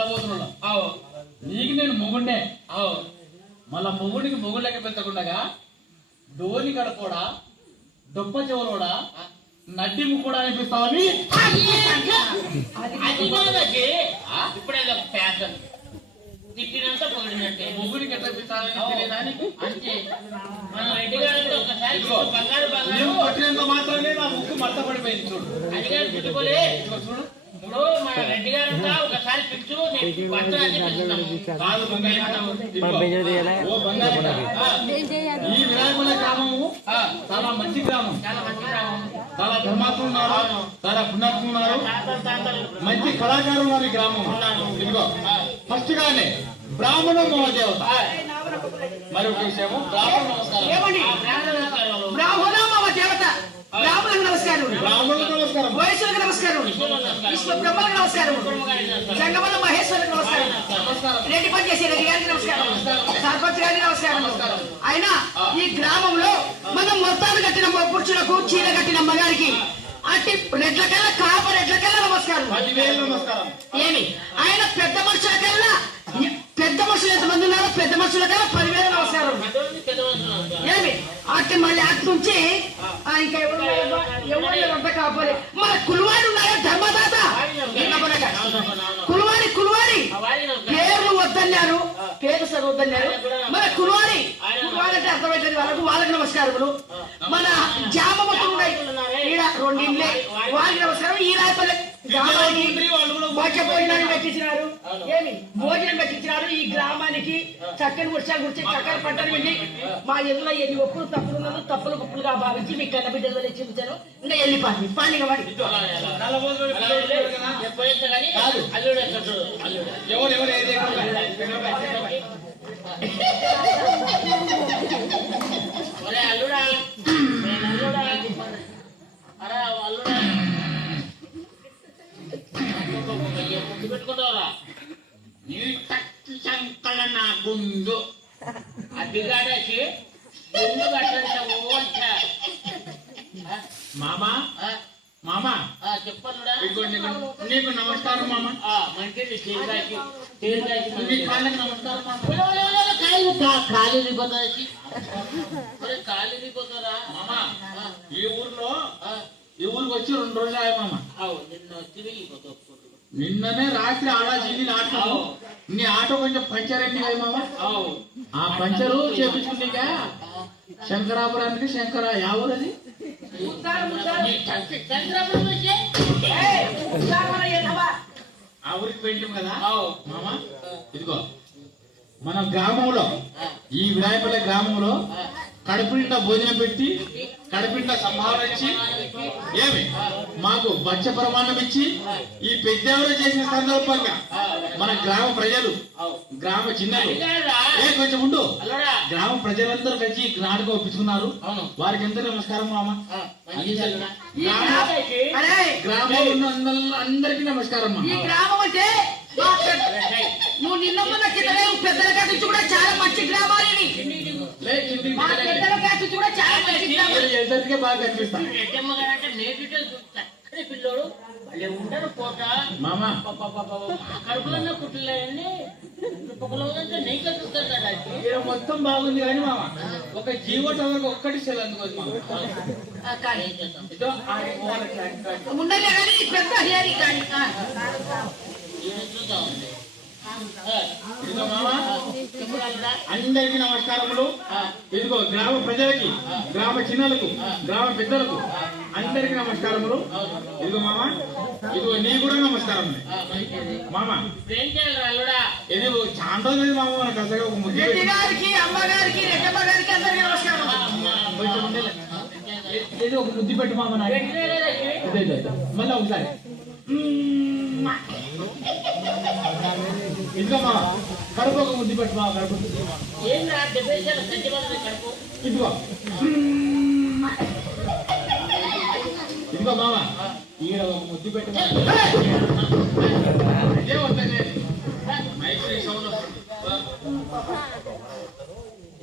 బండ్లబోతున్నా అవు నీకు నేను మొగుండే అవు మళ్ళా మొగుడికి మొగుడు లెక్క పెంచకుండగా డోని కడపోడా దొప్ప చెవులోడా నడ్డి ముక్కుడా అనిపిస్తావని? ఇప్పుడు ఫ్యాషన్. తిట్టినంత పొగిడినట్టే మొగుడికి ఎట్లా? అంతే. మన రెడ్డి గారితో ఒకసారి. బంగారు బంగారు కొట్టినంత మాత్రమే నా ముక్కు మడత పడిపోయింది చూడు. అది గారు చూడు. ఇప్పుడు రెడ్డి ఒకసారి ఈ వినాయకుల గ్రామము చాలా మంచి గ్రామం. చాలా మంచి గ్రామం. చాలా తాతలు మంచి కళాకారులు ఉన్నారు ఈ గ్రామం. ఇదిగో. ఫస్ట్ గానే బ్రాహ్మణ దేవత. ఆ, మరి ఒక విషయము బ్రాహ్మణ నమస్కారం. బ్రాహ్మణ. బ్రాహ్మణ నమస్కారం. బ్రాహ్మణులకు వయసులకు నమస్కారం. విశ్వ బ్రహ్మలకు నమస్కారం. జంగమల మహేశ్వరులకు నమస్కారం. రెడ్డి పని చేసే రెడ్డి గారికి నమస్కారం. సర్పంచ్ గారికి నమస్కారం. అయినా ఈ గ్రామంలో మనం మొత్తాలు కట్టిన పురుషులకు చీర కట్టిన మగారికి అట్టి రెడ్ల కల్లా కాప రెడ్ల కల్లా నమస్కారం. ఏమి? ఆయన పెద్ద మనుషుల కల్లా పెద్ద మనుషులు ఎంతమంది ఉన్నారో పెద్ద మనుషుల కల్లా పదివేల నమస్కారం పెద్దవాళ్ళు, పెద్దవాళ్ళు నమస్కారం. అటు మళ్ళీ అటు నుంచి ఇంకా ఎవరు? ఎవరు అంతా కాపాలి మన కులవాడి ఉన్నారా ధర్మదాత? విన్నపనగా. కులవాడి కులవాడి. ఆ వారి నమస్కారం. పేర్లు వద్దన్నారు. పేరు సగం వద్దన్నారు. మన కులవాడి. కులవాడి అంటే అర్థమవుతుంది వాళ్ళకు వాళ్ళకి నమస్కారములు. మన జామమతులు ఉన్నాయి? ఈడ రెండిండ్లే వారికి నమస్కారం ఈ రాయపల్లి గ్రామానికి భోజన భోజనాన్ని పెట్టించినారు. ఏమి? భోజనం పెట్టించినారు. ఈ గ్రామానికి చక్కని వర్షాలు గురించి చక్కని పంటలు వెళ్ళి మా ఎదురులో ఎన్ని ఒప్పులు తప్పులు ఉన్నదో తప్పులు పప్పులుగా భావించి మీ కన్న బిడ్డలు చూపించాను ఇంకా వెళ్ళి పాండి. పాండి వాడి. నల్లబోతులు అలా నీ తట్టు సంకల నా గుండు అడ్డిగాడేసి గుండు కట్టంటావు అంటా. మామా? మామా ఇదిగో నీకు నమస్కారం మామా. మంచిది తేలిగాకి తేలిగాకి నీ కాళ్ళకి నమస్కారం మామా. కాలు కాలు మామా ఈ ఊర్లో ఈ ఊరికి వచ్చి రెండు రోజులు అయ్యా మామ. నిన్ను తిరిగిపోతావు నిన్ననే రాత్రి ఆడా చీని ఆటో అవు. నీ ఆటో కొంచెం పంచర్ అయింది కదా మామ? ఆ పంచరు చేపించుకున్నాక శంకరాపురానికి శంకర యావరది. ఆ ఊరికి కదా? మామ ఇదిగో. మన గ్రామంలో ఈ వినాయపల్లి గ్రామంలో కడుపు నిండా భోజనం పెట్టి కడుపు నిండా సంభావన ఇచ్చి ఏమి? మాకు బచ్చ ప్రమాణం ఇచ్చి ఈ పెద్దెవరు చేసిన సందర్భంగా మన గ్రామ ప్రజలు గ్రామ చిన్నలు ఏ కొంచెం ఉండు. గ్రామ ప్రజలందరూ కలిసి నాటకం ఒప్పించుకున్నారు. వారికి ఎంత నమస్కారం మామ? గ్రామంలో ఉన్న అందరి- అందరికీ నమస్కారం నువ్వు నిన్న మొన్న కిందనే పెద్దల నుంచి కూడా చాలా మంచి గ్రామాలని లే, కిందికి మా దిగలే. పెద్దల కూడా చాలా మంచి గ్రామాలు. బాగా గారు అంటే పిల్లోడు వాళ్ళే ఉంటారు పోట మామ. కడుపులన్న కదా మొత్తం బాగుంది కానీ మామ ఒక జీవో టవర్ ఒక్కటి సెల్ అందుకోదు మామ. ఇదిగో. అందరికీ నమస్కారములు ఇదిగో గ్రామ ప్రజలకి గ్రామ చిన్నలకు గ్రామ పెద్దలకు అందరికీ నమస్కారములు ఇదిగో మామ ఇదిగో నీ కూడా నమస్కారం. మామ ఇప్పుడు ఏం చేయాలి అల్లుడా ఇది చాలా రోజులు మామ మనకు అసలు ఒక పెట్టి- గారికి అమ్మగారికి రెడ్డమ్మ గారికి అందరికీ నమస్కారం. ఇది ఒక ముద్దు పెట్టి మామ. మళ్ళీ ఒకసారి ఇదిగో మామ కడుపు ఒక ముద్దు పెట్టి మామ కడుపు. ఇదిగో. ఇదిగో మామ. ఈడ ఒక ముద్దు పెట్టి మామ. ఇదే వద్దనే మైక్ సౌండ్ వస్తుంది